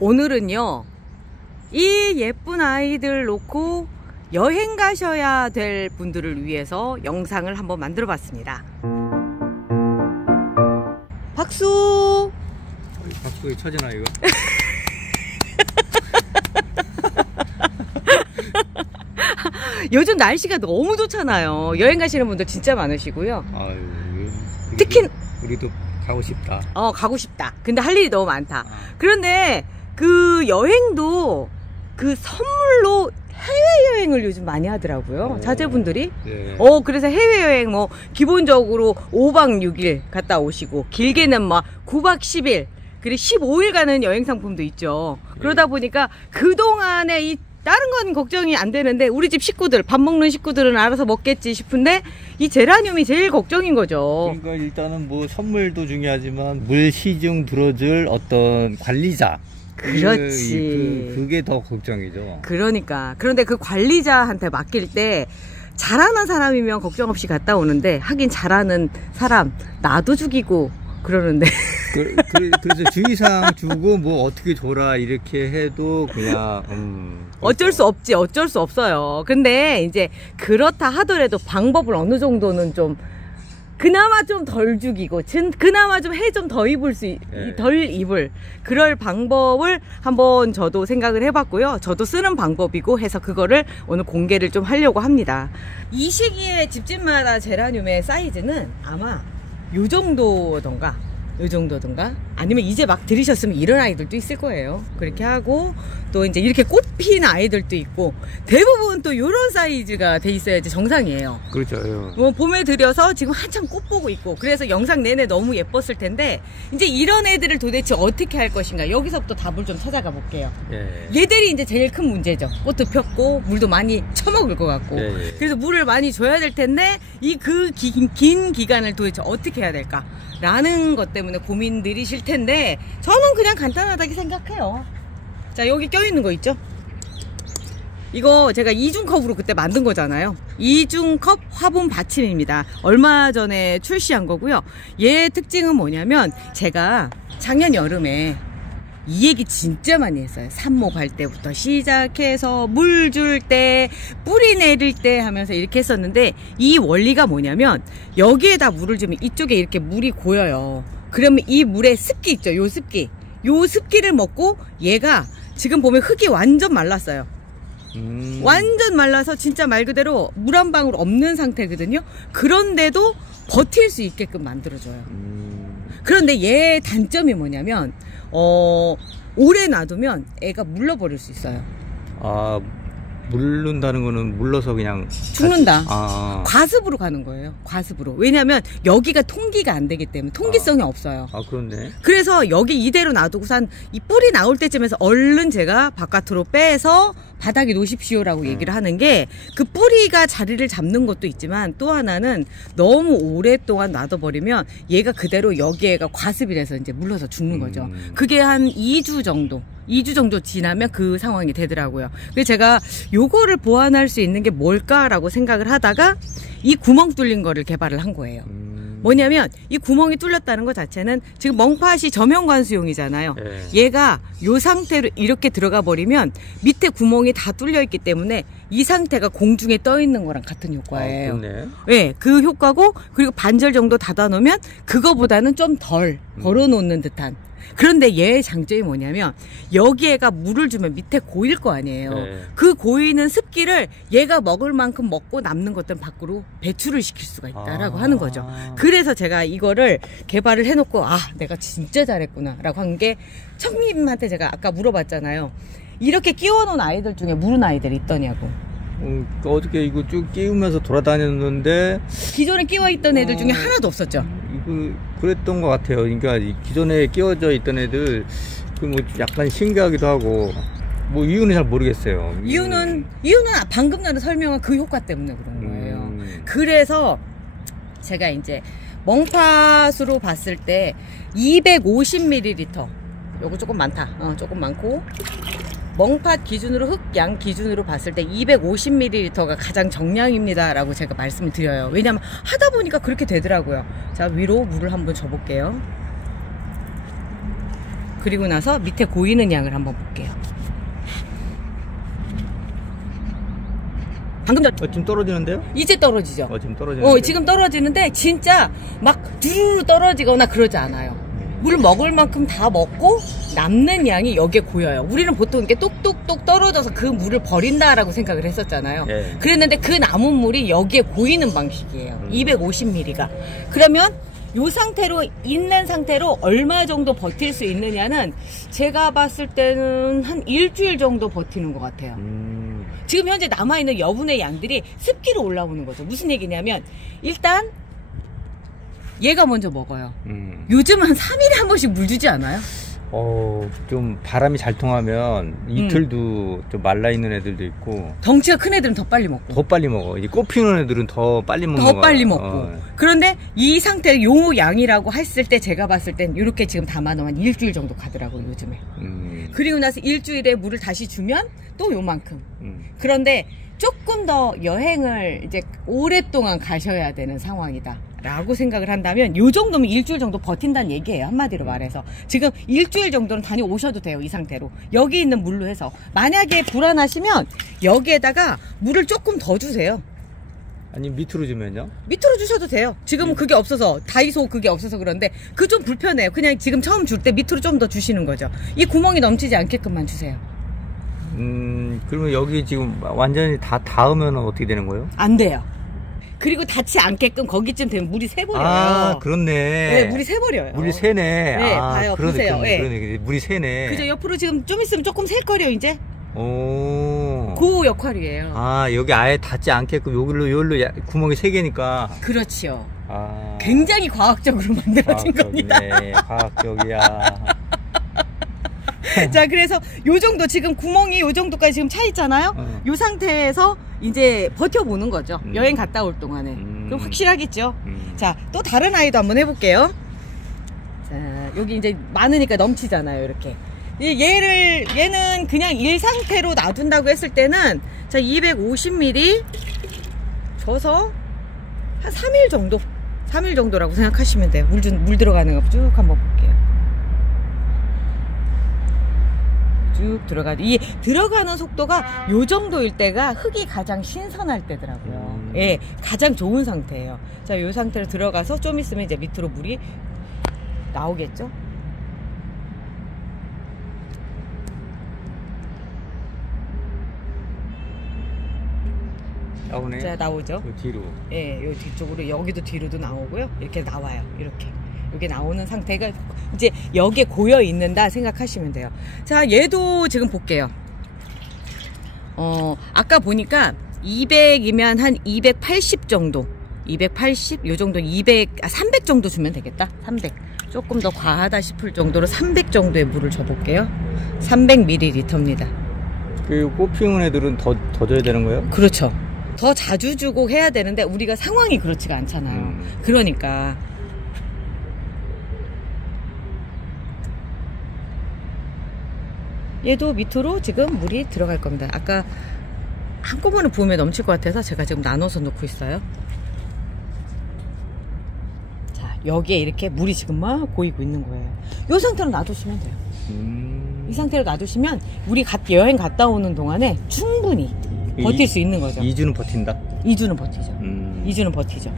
오늘은요, 이 예쁜 아이들 놓고 여행 가셔야 될 분들을 위해서 영상을 한번 만들어 봤습니다. 박수! 박수에 쳐지나 이거? 요즘 날씨가 너무 좋잖아요. 여행 가시는 분들 진짜 많으시고요. 아유, 특히 우리도 가고 싶다. 가고 싶다. 근데 할 일이 너무 많다. 그런데 그 여행도 그 선물로 해외여행을 요즘 많이 하더라고요. 자제분들이. 네. 그래서 해외여행 뭐 기본적으로 5박 6일 갔다 오시고, 길게는 막 9박 10일 그리고 15일 가는 여행 상품도 있죠. 그러다 보니까 그동안에 이 다른 건 걱정이 안 되는데 우리 집 식구들, 밥 먹는 식구들은 알아서 먹겠지 싶은데 이 제라늄이 제일 걱정인 거죠. 그러니까 일단은 뭐 선물도 중요하지만 물 시중 들어줄 어떤 관리자. 그렇지. 그게 더 걱정이죠. 그러니까. 그런데 그 관리자한테 맡길 때 잘하는 사람이면 걱정 없이 갔다 오는데, 하긴 잘하는 사람 나도 죽이고 그러는데 그래서 주의사항 주고 뭐 어떻게 줘라 이렇게 해도 그냥 어쩔 수 없지. 어쩔 수 없어요. 근데 이제 그렇다 하더라도 방법을 어느 정도는 좀 그나마 좀 덜 죽이고 그나마 좀 해 좀 더 입을 덜 입을 그럴 방법을 한번 저도 생각을 해봤고요. 저도 쓰는 방법이고 해서 그거를 오늘 공개를 좀 하려고 합니다. 이 시기에 집집마다 제라늄의 사이즈는 아마 요 정도던가 아니면 이제 막 들이셨으면 이런 아이들도 있을 거예요. 그렇게 하고 또 이제 이렇게 꽃 핀 아이들도 있고, 대부분 또 요런 사이즈가 돼 있어야지 정상이에요. 그렇죠. 뭐 봄에 들여서 지금 한참 꽃 보고 있고, 그래서 영상 내내 너무 예뻤을 텐데 이제 이런 애들을 도대체 어떻게 할 것인가, 여기서부터 답을 좀 찾아가 볼게요. 얘들이 이제 제일 큰 문제죠. 꽃도 폈고 물도 많이 처먹을 것 같고. 그래서 물을 많이 줘야 될 텐데 이 그 긴 기간을 도대체 어떻게 해야 될까 라는 것 때문에 고민들이실 텐데, 저는 그냥 간단하다고 생각해요. 자, 여기 껴있는 거 있죠? 이거 제가 이중컵으로 그때 만든 거잖아요. 이중컵 화분 받침입니다. 얼마 전에 출시한 거고요. 얘 특징은 뭐냐면, 제가 작년 여름에 이 얘기 진짜 많이 했어요. 삽목할 때부터 시작해서 물 줄 때, 뿌리 내릴 때 하면서 이렇게 했었는데, 이 원리가 뭐냐면 여기에다 물을 주면 이쪽에 이렇게 물이 고여요. 그러면 이 물에 습기 있죠. 요 습기를 먹고, 얘가 지금 보면 흙이 완전 말랐어요. 완전 말라서 진짜 말 그대로 물 한 방울 없는 상태거든요. 그런데도 버틸 수 있게끔 만들어줘요. 그런데 얘 단점이 뭐냐면 오래 놔두면 애가 물러버릴 수 있어요. 아, 물른다는 거는 물러서 그냥 죽는다. 과습으로 가는 거예요. 과습으로. 왜냐면 여기가 통기가 안 되기 때문에, 통기성이 없어요. 그렇네. 그래서 여기 이대로 놔두고선 이 뿌리 나올 때쯤에서 얼른 제가 바깥으로 빼서 바닥에 놓으십시오라고 얘기를 하는 게, 그 뿌리가 자리를 잡는 것도 있지만 또 하나는 너무 오랫동안 놔둬버리면 얘가 그대로 여기에가 과습이 돼서 이제 물러서 죽는 거죠. 그게 한 2주 정도 지나면 그 상황이 되더라고요. 그래서 제가 요거를 보완할 수 있는 게 뭘까라고 생각을 하다가 이 구멍 뚫린 거를 개발을 한 거예요. 뭐냐면 이 구멍이 뚫렸다는 것 자체는, 지금 멍팥이 저면관수용이잖아요. 얘가 요 상태로 이렇게 들어가 버리면 밑에 구멍이 다 뚫려 있기 때문에 이 상태가 공중에 떠 있는 거랑 같은 효과예요. 네, 그 효과고, 그리고 반절 정도 닫아 놓으면 그거보다는 좀 덜 걸어 놓는 듯한. 그런데 얘의 장점이 뭐냐면, 여기에가 물을 주면 밑에 고일 거 아니에요. 그 고이는 습기를 얘가 먹을 만큼 먹고 남는 것들은 밖으로 배출을 시킬 수가 있다라고 하는 거죠. 그래서 제가 이거를 개발을 해놓고, 내가 진짜 잘했구나 라고 한 게, 청님한테 제가 아까 물어봤잖아요. 이렇게 끼워놓은 아이들 중에 물은 아이들이 있더냐고. 어저께 이거 쭉 끼우면서 돌아다녔는데 기존에 끼워있던 애들 중에 하나도 없었죠. 그랬던 것 같아요. 그러니까 기존에 끼워져 있던 애들 뭐 약간 신기하기도 하고, 뭐 이유는 잘 모르겠어요. 이유는 방금 전에 설명한 그 효과 때문에 그런 거예요. 그래서 제가 이제 멍팥으로 봤을 때 250ml, 요거 조금 많다. 조금 많고, 멍팥 기준으로, 흙양 기준으로 봤을 때 250ml가 가장 정량입니다 라고 제가 말씀을 드려요. 왜냐면 하다 보니까 그렇게 되더라고요. 자, 위로 물을 한번 줘볼게요. 그리고 나서 밑에 고이는 양을 한번 볼게요. 방금 전 지금 떨어지는데요? 이제 떨어지죠. 지금 떨어지는데. 지금 떨어지는데 진짜 막 두루루 떨어지거나 그러지 않아요. 물 먹을 만큼 다 먹고 남는 양이 여기에 고여요. 우리는 보통 이렇게 똑똑똑 떨어져서 그 물을 버린다라고 생각을 했었잖아요. 예. 그랬는데 그 남은 물이 여기에 고이는 방식이에요. 250ml가. 그러면 이 상태로 있는 상태로 얼마 정도 버틸 수 있느냐는 제가 봤을 때는 한 일주일 정도 버티는 것 같아요. 지금 현재 남아있는 여분의 양들이 습기로 올라오는 거죠. 무슨 얘기냐면 일단 얘가 먼저 먹어요. 요즘 한 3일에 한 번씩 물 주지 않아요? 좀 바람이 잘 통하면 이틀도 좀 말라있는 애들도 있고, 덩치가 큰 애들은 더 빨리 먹고. 더 빨리 먹어. 이제 꽃 피우는 애들은 더 빨리 먹는 더 빨리 먹고. 그런데 이 상태, 요 양이라고 했을 때 제가 봤을 땐 이렇게 지금 담아놓으면 한 일주일 정도 가더라고요, 요즘에. 그리고 나서 일주일에 물을 다시 주면 또 요만큼. 그런데 조금 더 여행을 이제 오랫동안 가셔야 되는 상황이다 라고 생각을 한다면 요 정도면 일주일 정도 버틴다는 얘기예요. 한마디로 말해서. 지금 일주일 정도는 다녀오셔도 돼요. 이 상태로. 여기 있는 물로 해서. 만약에 불안하시면 여기에다가 물을 조금 더 주세요. 아니 밑으로 주면요? 밑으로 주셔도 돼요. 지금은 그게 없어서, 다이소 그게 없어서 그런데 그 좀 불편해요. 그냥 지금 처음 줄 때 밑으로 좀 더 주시는 거죠. 이 구멍이 넘치지 않게끔만 주세요. 그러면 여기 지금 완전히 다 닿으면 어떻게 되는 거예요? 안 돼요. 그리고 닿지 않게끔 거기쯤 되면 물이 새버려요. 아, 그렇네. 네, 물이 새버려요. 물이 새네. 네, 봐요. 보세요. 네. 그러네. 물이 새네. 그죠? 옆으로 지금 좀 있으면 조금 셀 거래요, 이제. 오. 그 역할이에요. 아, 여기 아예 닿지 않게끔 여기로 구멍이 3개니까. 그렇죠. 아. 굉장히 과학적으로 만들어진 겁니다. 과학적이야. 자, 그래서 요 정도 지금 구멍이 요 정도까지 지금 차 있잖아요. 요 상태에서 이제 버텨보는 거죠. 여행 갔다 올 동안에. 그럼 확실하겠죠. 자, 또 다른 아이도 한번 해볼게요. 자, 여기 이제 많으니까 넘치잖아요, 이렇게. 얘는 그냥 이 상태로 놔둔다고 했을 때는 자, 250ml 줘서 한 3일 정도, 3일 정도라고 생각하시면 돼요. 물 들어가는 거 쭉 한번 볼게요. 쭉 이 들어가는 속도가 요 정도일 때가 흙이 가장 신선할 때더라고요. 예, 가장 좋은 상태예요. 자, 요 상태로 들어가서 좀 있으면 이제 밑으로 물이 나오겠죠. 나오네. 자, 나오죠. 요 뒤로. 예, 요 뒤쪽으로 여기도 뒤로도 나오고요. 이렇게 나와요. 이렇게. 여기 나오는 상태가 이제 여기에 고여 있는다 생각하시면 돼요. 자, 얘도 지금 볼게요. 아까 보니까 200이면 한 280 정도, 280 요 정도, 300 정도 주면 되겠다. 300. 조금 더 과하다 싶을 정도로 300 정도의 물을 줘볼게요. 300ml입니다. 그 꽃 피우는 애들은 더 줘야 되는 거예요? 그렇죠. 더 자주 주고 해야 되는데 우리가 상황이 그렇지가 않잖아요. 그러니까. 얘도 밑으로 지금 물이 들어갈 겁니다. 아까 한꺼번에 부으면 넘칠 것 같아서 제가 지금 나눠서 놓고 있어요. 자, 여기에 이렇게 물이 지금 막 고이고 있는 거예요. 이 상태로 놔두시면 돼요. 이 상태로 놔두시면 우리 여행 갔다 오는 동안에 충분히 버틸 수 있는 거죠. 2주는 버틴다? 2주는 버티죠. 2주는 버티죠.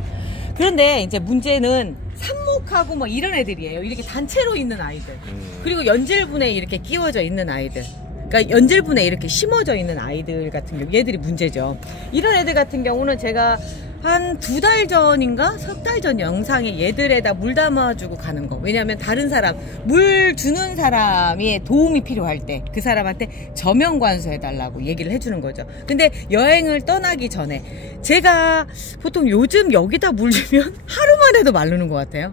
그런데 이제 문제는 삽목하고 뭐 이런 애들이에요. 이렇게 단체로 있는 아이들. 그리고 연질분에 이렇게 끼워져 있는 아이들. 그러니까 연질분에 이렇게 심어져 있는 아이들 같은 경우, 얘들이 문제죠. 이런 애들 같은 경우는 제가 한 2달 전인가 3달 전 영상에 얘들에다 물 담아주고 가는 거. 왜냐하면 다른 사람, 물 주는 사람이 도움이 필요할 때 그 사람한테 저면 관수해달라고 얘기를 해주는 거죠. 근데 여행을 떠나기 전에 제가 보통 요즘 여기다 물 주면 하루만 해도 마르는 것 같아요.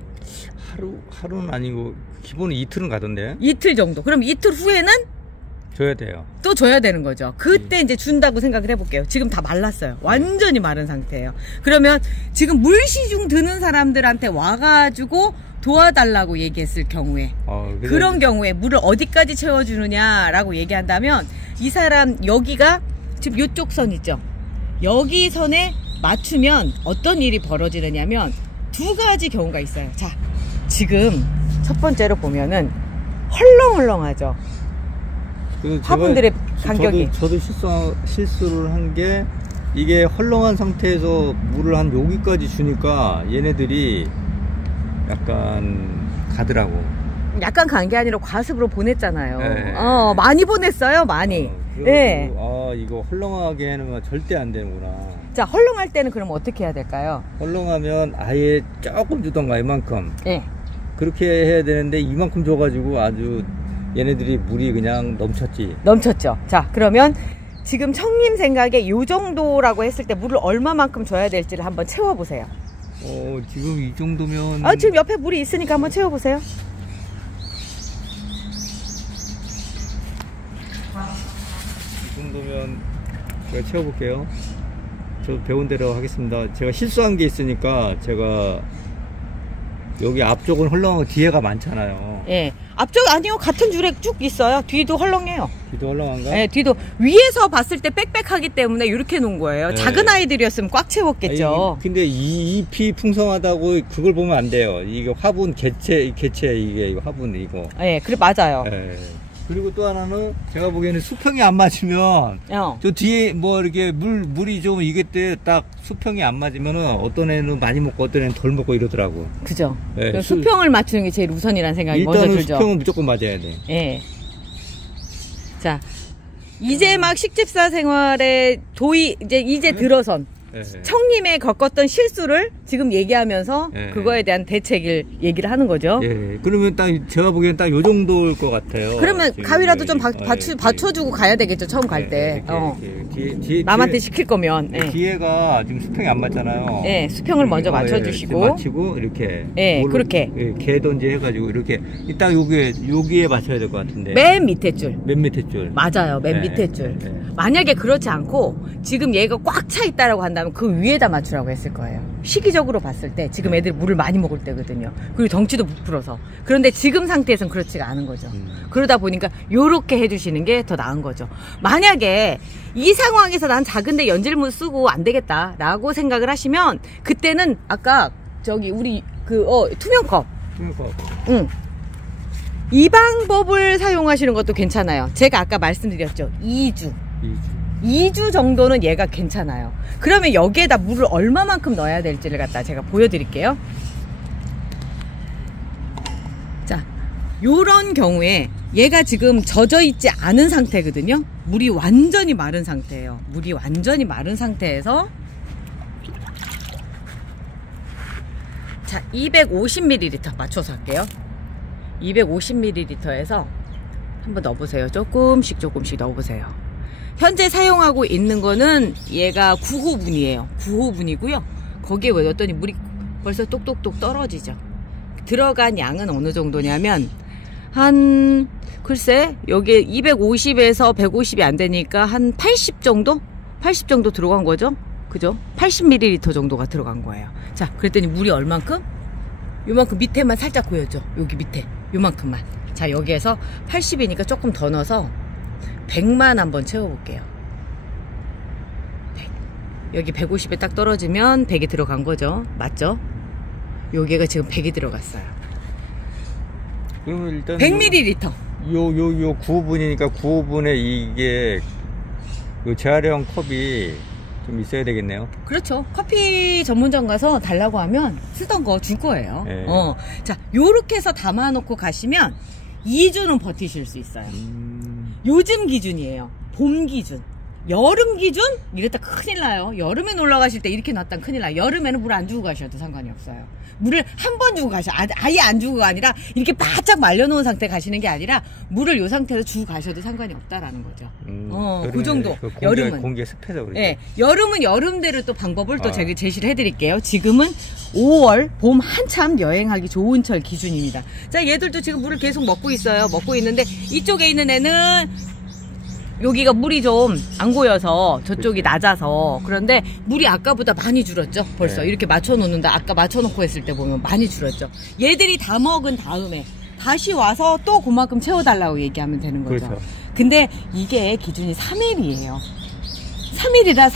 하루는 아니고 기본은 이틀은 가던데. 이틀 정도. 그럼 이틀 후에는 줘야 돼요. 또 줘야 되는 거죠. 그때 이제 준다고 생각을 해볼게요. 지금 다 말랐어요. 완전히 마른 상태예요. 그러면 지금 물시중 드는 사람들한테 와가지고 도와달라고 얘기했을 경우에, 그런 경우에 물을 어디까지 채워주느냐라고 얘기한다면 이 사람 여기가 지금 요쪽 선 있죠. 여기 선에 맞추면 어떤 일이 벌어지느냐면 2가지 경우가 있어요. 자, 지금 첫 번째로 보면은 헐렁헐렁하죠. 화분들의 간격이. 저도 실수를 한 게, 이게 헐렁한 상태에서 물을 한 여기까지 주니까 얘네들이 약간 가더라고. 약간 간 게 아니라 과습으로 보냈잖아요. 네. 많이 보냈어요, 많이. 네. 이거 헐렁하게 해놓으면 절대 안 되는구나. 자, 헐렁할 때는 그럼 어떻게 해야 될까요? 헐렁하면 아예 조금 주던가, 이만큼. 네. 그렇게 해야 되는데, 이만큼 줘가지고 아주 얘네들이 물이 그냥 넘쳤지. 넘쳤죠. 자, 그러면 지금 청님 생각에 요 정도라고 했을 때 물을 얼마만큼 줘야 될지를 한번 채워보세요. 지금 이 정도면. 지금 옆에 물이 있으니까 한번 채워보세요. 이 정도면 제가 채워볼게요. 저 배운 대로 하겠습니다. 제가 실수한 게 있으니까, 제가 여기 앞쪽은 헐렁하고 뒤에가 많잖아요. 예. 앞쪽 아니요. 같은 줄에 쭉 있어요. 뒤도 헐렁해요. 뒤도 헐렁한가? 네, 뒤도 위에서 봤을 때 빽빽하기 때문에 이렇게 놓은 거예요. 네. 작은 아이들이었으면 꽉 채웠겠죠. 근데 이 잎이 풍성하다고 그걸 보면 안 돼요. 이게 화분 개체 이게 화분 이거. 네, 그래 맞아요. 네. 그리고 또 하나는 제가 보기에는 수평이 안 맞으면 저 뒤에 뭐 이렇게 물이 좀 이게 때 딱 수평이 안 맞으면은 어떤 애는 많이 먹고 어떤 애는 덜 먹고 이러더라고. 그죠. 네, 수평을 맞추는 게 제일 우선이라는 생각이 먼저 들죠. 일단은 수평은 무조건 맞아야 돼. 예. 자, 이제 막 식집사 생활에 이제 들어선 청님의 겪었던 실수를 지금 얘기하면서 그거에 대한 대책을 얘기를 하는 거죠. 예. 그러면 딱 제가 보기엔 딱 요 정도일 것 같아요. 그러면 가위라도 좀 받쳐주고 가야 되겠죠. 처음 갈 때. 남한테 시킬 거면. 뒤에가 지금 수평이 안 맞잖아요. 네, 수평을 먼저 맞춰주시고. 맞추고 이렇게. 그렇게. 개던지 해가지고 이렇게 딱 여기에 맞춰야 될 것 같은데. 맨 밑에 줄. 맨 밑에 줄. 맞아요. 맨 밑에 줄. 만약에 그렇지 않고 지금 얘가 꽉 차 있다라고 한다면 그 위에다 맞추라고 했을 거예요. 시기적으로 봤을 때 지금 애들이 물을 많이 먹을 때거든요. 그리고 덩치도 부풀어서. 그런데 지금 상태에서는 그렇지가 않은 거죠. 그러다 보니까 요렇게 해주시는 게 더 나은 거죠. 만약에 이 상황에서 난 작은데 연질물 쓰고 안 되겠다라고 생각을 하시면 그때는 아까 우리 투명컵. 응. 이 방법을 사용하시는 것도 괜찮아요. 제가 아까 말씀드렸죠. 2주 정도는 얘가 괜찮아요. 그러면 여기에다 물을 얼마만큼 넣어야 될지를 갖다 제가 보여드릴게요. 자, 요런 경우에 얘가 지금 젖어 있지 않은 상태거든요. 물이 완전히 마른 상태예요. 물이 완전히 마른 상태에서 자, 250ml 맞춰서 할게요. 250ml에서 한번 넣어보세요. 조금씩 넣어보세요. 현재 사용하고 있는 거는 얘가 9호분이에요. 9호분이고요. 거기에 왜 넣었더니 물이 벌써 똑똑똑 떨어지죠. 들어간 양은 어느 정도냐면 글쎄 여기에 250에서 150이 안 되니까 한 80 정도? 80 정도 들어간 거죠. 그죠? 80ml 정도가 들어간 거예요. 자, 그랬더니 물이 얼만큼? 요만큼 밑에만 살짝 보여줘. 여기 밑에 요만큼만. 자, 여기에서 80이니까 조금 더 넣어서 100만 한번 채워볼게요. 100. 여기 150에 딱 떨어지면 100이 들어간 거죠. 맞죠? 여기가 지금 100이 들어갔어요. 그러면 일단 100ml. 요 9호분이니까 9호분에 이게 재활용 컵이 좀 있어야 되겠네요. 그렇죠. 커피 전문점 가서 달라고 하면 쓰던 거 줄 거예요. 네. 자, 요렇게 해서 담아놓고 가시면 2주는 버티실 수 있어요. 요즘 기준이에요. 봄 기준. 여름 기준? 이랬다 큰일 나요. 여름에 놀러 가실 때 이렇게 놨다 큰일 나요. 여름에는 물 안 주고 가셔도 상관이 없어요. 물을 한 번 주고 가셔. 아예 안 주고가 아니라 이렇게 바짝 말려놓은 상태 가시는 게 아니라 물을 요 상태로 주고 가셔도 상관이 없다라는 거죠. 그 정도. 여름은. 공기가 습해서 그렇죠. 네, 여름은 여름대로 또 방법을 또 제가 제시를 해드릴게요. 지금은 5월 봄 한참 여행하기 좋은 철 기준입니다. 자, 얘들도 지금 물을 계속 먹고 있어요. 먹고 있는데 이쪽에 있는 애는 여기가 물이 좀 안 고여서 저쪽이 낮아서 그런데 물이 아까보다 많이 줄었죠. 벌써 네. 이렇게 맞춰놓는다. 아까 맞춰놓고 했을 때 보면 많이 줄었죠. 얘들이 다 먹은 다음에 다시 와서 또 그만큼 채워달라고 얘기하면 되는 거죠. 그렇죠. 근데 이게 기준이 3일이에요. 3일이라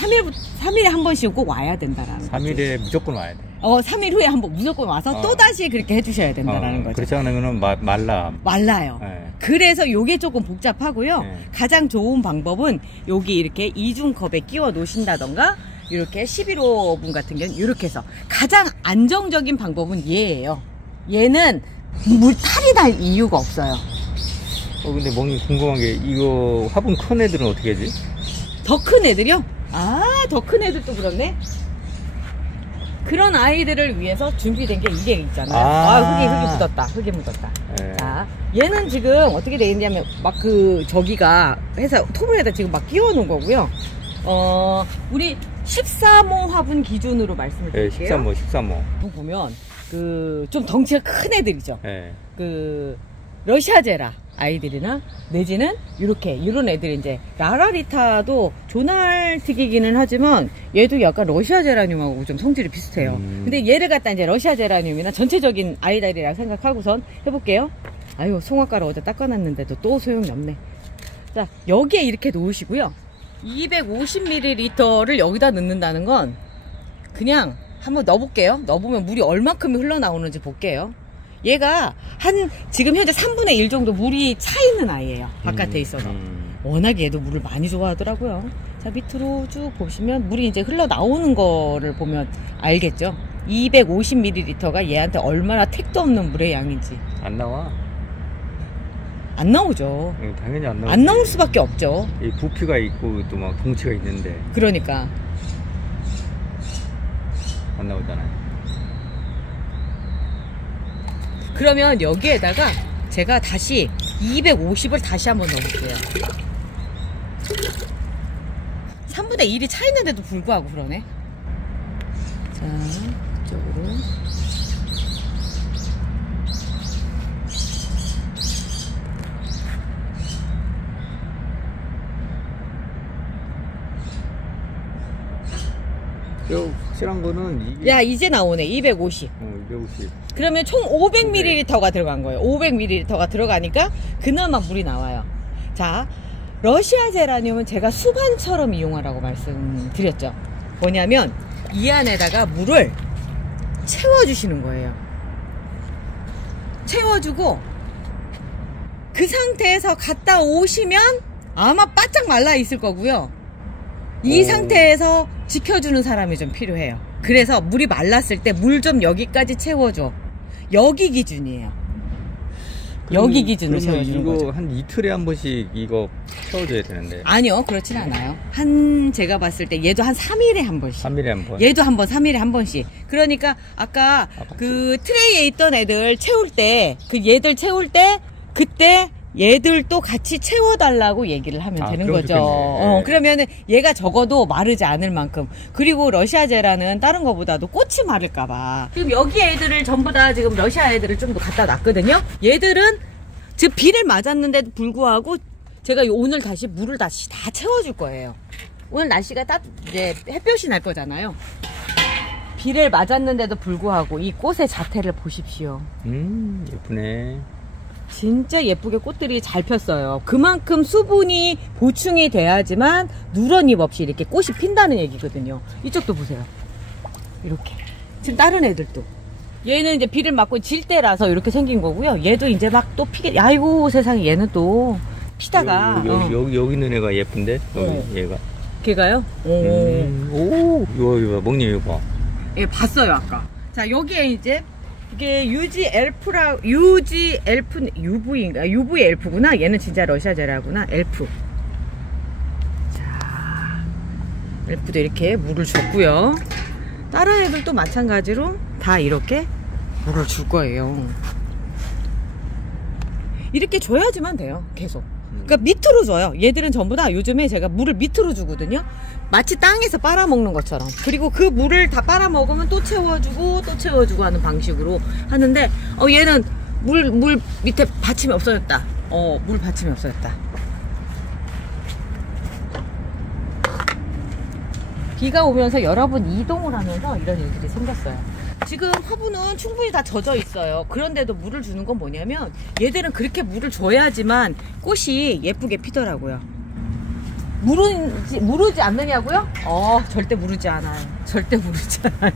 3일에 한 번씩 꼭 와야 된다라는 3일에 무조건 와야 돼. 3일 후에 한번 무조건 와서 또다시 그렇게 해주셔야 된다는 거죠. 그렇지 않으면 말라요. 네. 그래서 요게 조금 복잡하고요. 네. 가장 좋은 방법은 여기 이렇게 이중컵에 끼워 놓으신다던가 이렇게 11호분 같은 경우는 이렇게 해서 가장 안정적인 방법은 얘예요. 얘는 물 탈이 날 이유가 없어요. 근데 뭔가 궁금한 게 이거 화분 큰 애들은 어떻게 하지? 더 큰 애들이요? 더 큰 애들도 그렇네. 그런 아이들을 위해서 준비된 게 이게 있잖아요. 흙이 묻었다. 네. 자, 얘는 지금 어떻게 되어 있냐면 막 저기가 회사 토분에다 지금 막 끼워 놓은 거고요. 우리 13호 화분 기준으로 말씀을 드릴게요. 네, 13호. 보면 좀 덩치가 큰 애들이죠. 네. 러시아제라 아이들이나 내지는 이런 애들이 이제 라라리타도 조날특이기는 하지만 얘도 약간 러시아 제라늄하고 좀 성질이 비슷해요. 근데 얘를 갖다 이제 러시아 제라늄이나 전체적인 아이들이라 생각하고선 해볼게요. 아유, 송화가루 어제 닦아놨는데도 또 소용이 없네. 자, 여기에 이렇게 놓으시고요. 250ml를 여기다 넣는다는 건 그냥 한번 넣어볼게요. 넣어보면 물이 얼마큼이 흘러나오는지 볼게요. 얘가 지금 현재 3분의 1 정도 물이 차 있는 아이예요. 바깥에 있어서. 워낙에 얘도 물을 많이 좋아하더라고요. 자, 밑으로 쭉 보시면 물이 이제 흘러나오는 거를 보면 알겠죠. 250ml가 얘한테 얼마나 택도 없는 물의 양인지. 안 나와? 안 나오죠. 당연히 안 나오지. 안 나올 수밖에 없죠. 이 부피가 있고 또 막 덩치가 있는데. 그러니까. 안 나오잖아요. 그러면 여기에다가 제가 다시 250을 다시 한번 넣어볼게요. 3분의 1이 차 있는데도 불구하고 그러네. 자, 이쪽으로. 확실한 거는 야, 이제 나오네. 250. 250. 그러면 총 500ml가 들어간 거예요. 500ml가 들어가니까 그나마 물이 나와요. 자, 러시아 제라늄은 제가 수반처럼 이용하라고 말씀드렸죠. 뭐냐면 이 안에다가 물을 채워주시는 거예요. 채워주고 그 상태에서 갔다 오시면 아마 바짝 말라 있을 거고요. 이 상태에서 지켜주는 사람이 좀 필요해요. 그래서 물이 말랐을 때 물 좀 여기까지 채워줘. 여기 기준이에요. 여기 기준으로 채워주는 거죠. 이거 한 이틀에 한 번씩 이거 채워줘야 되는데. 아니요, 그렇진 않아요. 제가 봤을 때 얘도 한 3일에 한 번씩. 3일에 한 번. 얘도 한 번, 3일에 한 번씩. 그러니까 아까 그 트레이에 있던 애들 채울 때, 얘들 채울 때 그때 얘들도 같이 채워달라고 얘기를 하면 되는 거죠. 그러면은 얘가 적어도 마르지 않을 만큼. 그리고 러시아 제라는 다른 거보다도 꽃이 마를까봐. 지금 여기 애들을 전부 다 지금 러시아 애들을 좀 더 갖다 놨거든요. 얘들은 지금 비를 맞았는데도 불구하고 제가 오늘 다시 물을 다시 다 채워줄 거예요. 오늘 날씨가 이제 햇볕이 날 거잖아요. 비를 맞았는데도 불구하고 이 꽃의 자태를 보십시오. 예쁘네. 진짜 예쁘게 꽃들이 잘 폈어요. 그만큼 수분이 보충이 돼야지만 누런잎 없이 이렇게 꽃이 핀다는 얘기거든요. 이쪽도 보세요. 이렇게. 지금 다른 애들도. 얘는 이제 비를 맞고 질 때라서 이렇게 생긴 거고요. 얘도 이제 막 또 피게, 아이고 세상에 얘는 또 피다가. 여기 있는 애가 예쁜데? 얘가. 걔가요? 이거 먹님 이거 봐. 예, 봤어요, 아까. 자, 여기에 이제 이게 UV 엘프구나. 얘는 진짜 러시아 제라구나. 엘프. 자, 엘프도 이렇게 물을 줬고요. 다른 애들도 마찬가지로 다 이렇게 물을 줄 거예요. 이렇게 줘야지만 돼요. 계속. 그러니까 밑으로 줘요. 얘들은 전부 다 요즘에 제가 물을 밑으로 주거든요. 마치 땅에서 빨아먹는 것처럼. 그리고 그 물을 다 빨아먹으면 또 채워주고 또 채워주고 하는 방식으로 하는데 얘는 물 밑에 받침이 없어졌다. 물 받침이 없어졌다. 비가 오면서 여러분 이동을 하면서 이런 일들이 생겼어요. 지금 화분은 충분히 다 젖어 있어요. 그런데도 물을 주는 건 뭐냐면 얘들은 그렇게 물을 줘야지만 꽃이 예쁘게 피더라고요. 무르지 않느냐고요? 절대 무르지 않아요. 절대 무르지 않아요.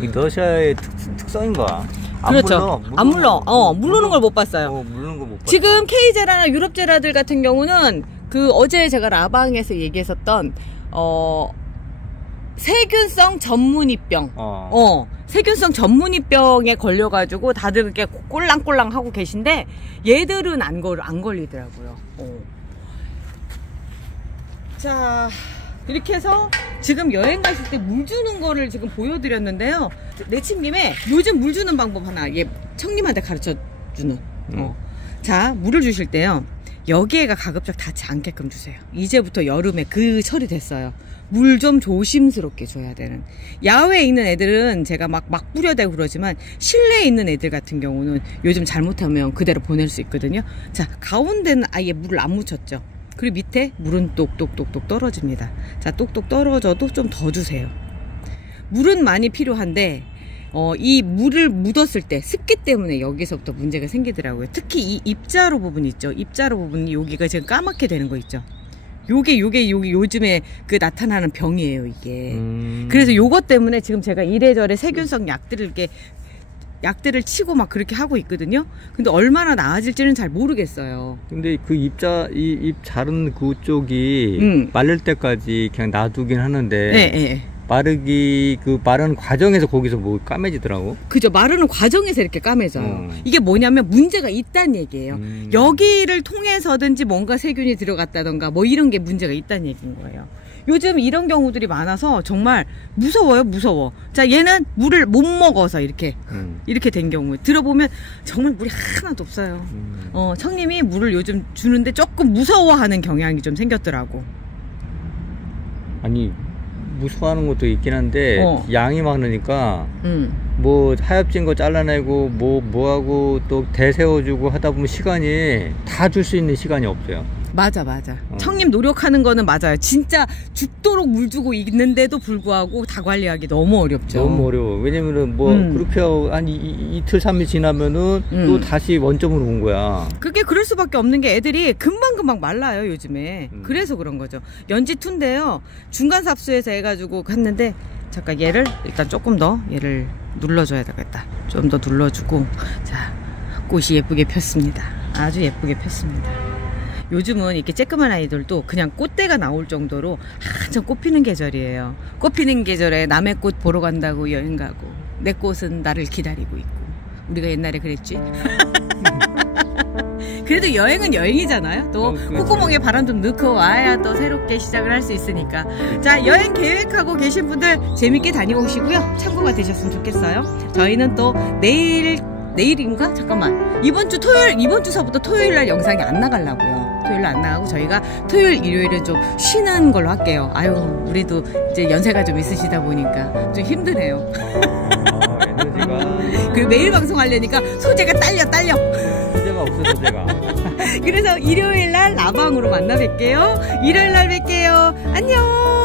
이 러시아의 특성인가? 그렇죠. 안 물러. 물르는 걸 못 봤어요. 물르는 걸 못 봤어요. 지금 K제라나 유럽제라들 같은 경우는 그 어제 제가 라방에서 얘기했었던 세균성 전문이병. 세균성 전문이병에 걸려가지고 다들 그렇게 꼴랑꼴랑 하고 계신데 얘들은 안 걸리더라고요. 자, 이렇게 해서 지금 여행 가실 때 물 주는 거를 지금 보여드렸는데요. 내친 김에 요즘 물 주는 방법 하나 청님한테 가르쳐 주는. 자, 물을 주실 때요. 여기에가 가급적 닿지 않게끔 주세요. 이제부터 여름에 그 철이 됐어요. 물 좀 조심스럽게 줘야 되는. 야외에 있는 애들은 제가 막 뿌려대고 그러지만 실내에 있는 애들 같은 경우는 요즘 잘못하면 그대로 보낼 수 있거든요. 자, 가운데는 아예 물을 안 묻혔죠. 그리고 밑에 물은 똑똑똑똑 떨어집니다. 자, 똑똑 떨어져도 좀 더 주세요. 물은 많이 필요한데 이 물을 묻었을 때 습기 때문에 여기서부터 문제가 생기더라고요. 특히 이 입자로 부분 있죠. 입자로 부분이 여기가 지금 까맣게 되는 거 있죠. 요게 요즘에 그 나타나는 병이에요, 이게. 그래서 요것 때문에 지금 제가 이래저래 세균성 약들을 치고 막 그렇게 하고 있거든요. 근데 얼마나 나아질지는 잘 모르겠어요. 근데 그 입 자른 그쪽이 마를 때까지 그냥 놔두긴 하는데. 네. 마르는 과정에서 거기서 뭐 까매지더라고. 그죠. 마르는 과정에서 이렇게 까매져요. 이게 뭐냐면 문제가 있다는 얘기예요. 여기를 통해서든지 뭔가 세균이 들어갔다던가 뭐 이런 게 문제가 있다는 얘기인 거예요. 요즘 이런 경우들이 많아서 정말 무서워요, 무서워. 자, 얘는 물을 못 먹어서 이렇게 된 경우 들어보면 정말 물이 하나도 없어요. 청님이 물을 요즘 주는데 조금 무서워하는 경향이 좀 생겼더라고. 아니, 무서워하는 것도 있긴 한데 양이 많으니까 뭐 하엽진 거 잘라내고 뭐하고 또 대세워주고 하다 보면 시간이 다 줄 수 있는 시간이 없어요. 맞아. 청님 노력하는 거는 맞아요. 진짜 죽도록 물 주고 있는데도 불구하고 다 관리하기 너무 어렵죠. 너무 어려워. 왜냐면은 그렇게 한 이틀 3일 지나면은 또 다시 원점으로 온 거야. 그게 그럴 수밖에 없는 게 애들이 금방 말라요, 요즘에. 그래서 그런 거죠. 연지2인데요. 중간 삽수해서 해가지고 갔는데 잠깐 얘를 일단 조금 더 얘를 눌러줘야 되겠다. 좀 더 눌러주고. 자, 꽃이 예쁘게 폈습니다. 아주 예쁘게 폈습니다. 요즘은 이렇게 쬐끄만 아이들도 그냥 꽃대가 나올 정도로 한참 꽃피는 계절이에요. 꽃피는 계절에 남의 꽃 보러 간다고 여행 가고 내 꽃은 나를 기다리고 있고. 우리가 옛날에 그랬지. 그래도 여행은 여행이잖아요. 또 콧구멍에 바람 좀 넣고 와야 또 새롭게 시작을 할 수 있으니까. 자, 여행 계획하고 계신 분들 재밌게 다녀오시고요. 참고가 되셨으면 좋겠어요. 저희는 또 내일인가? 잠깐만. 이번 주서부터 토요일 날 영상이 안 나가려고요. 토요일 날 안 나가고 저희가 토요일, 일요일은 좀 쉬는 걸로 할게요. 아유, 우리도 이제 연세가 좀 있으시다 보니까 좀 힘드네요. 에너지가. 그리고 매일 방송하려니까 소재가 딸려. 소재가 없어, 소재가. 그래서 일요일 날 라방으로 만나 뵐게요. 일요일 날 뵐게요. 안녕.